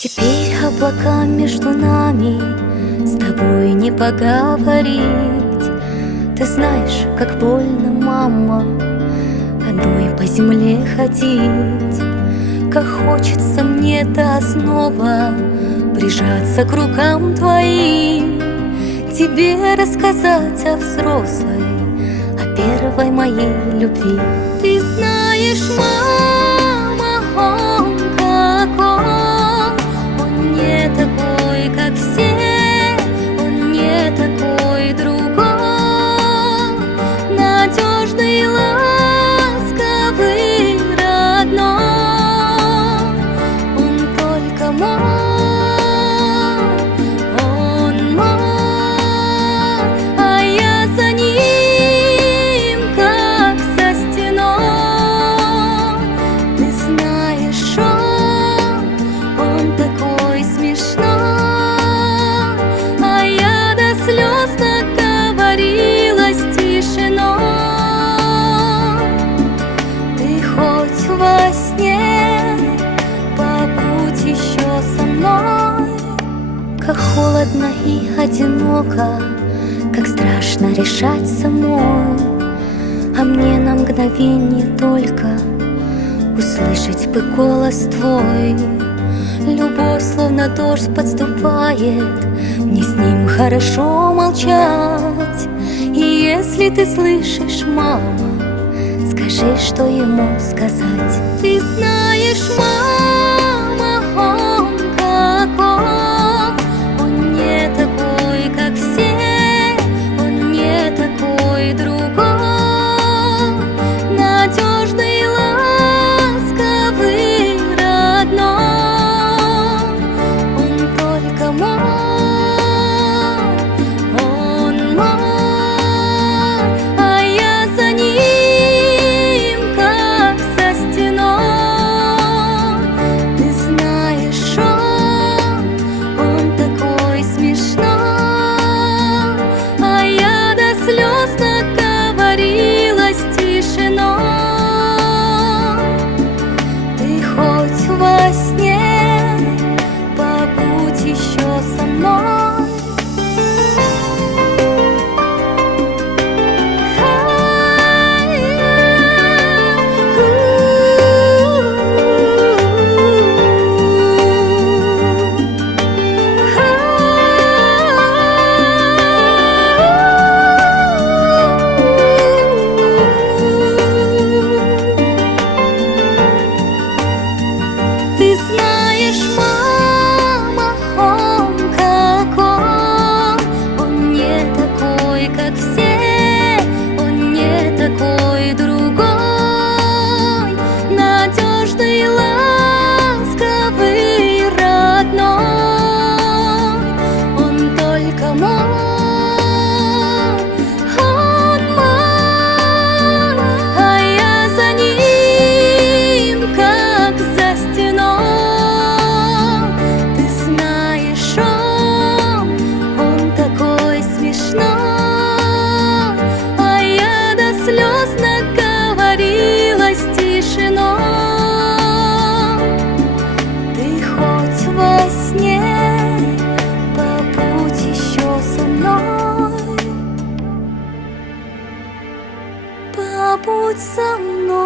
Теперь облака между нами, с тобой не поговорить. Ты знаешь, как больно, мама, одной по земле ходить. Как хочется мне-то снова прижаться к рукам твоим, тебе рассказать о взрослой, о первой моей любви. Ты знаешь, мама, он какой, он не такой, как все, он не такой другой, надежный, ласковый, родной, он только мой. Как холодно и одиноко, как страшно решать самой, а мне на мгновение только услышать бы голос твой. Любовь словно дождь подступает, мне с ним хорошо молчать. И если ты слышишь, мама, скажи, что ему сказать. Ты знаешь, мама, он какой, как все, он не такой другой, надежный, ласковый, родной, он только мой, он мой, а я за ним, как за стеной. Ты знаешь, он такой смешной, слез наговорилась тишиной. Ты хоть во сне побудь еще со мной. Ты знаешь, мама, он какой, он не такой, как все, он не такой другой, надежный, ласковый, родной, он только мой, он мой, а я за ним, как за стеной. Слез наговорилась тишиной. Ты хоть во сне побудь еще со мной, побудь со мной.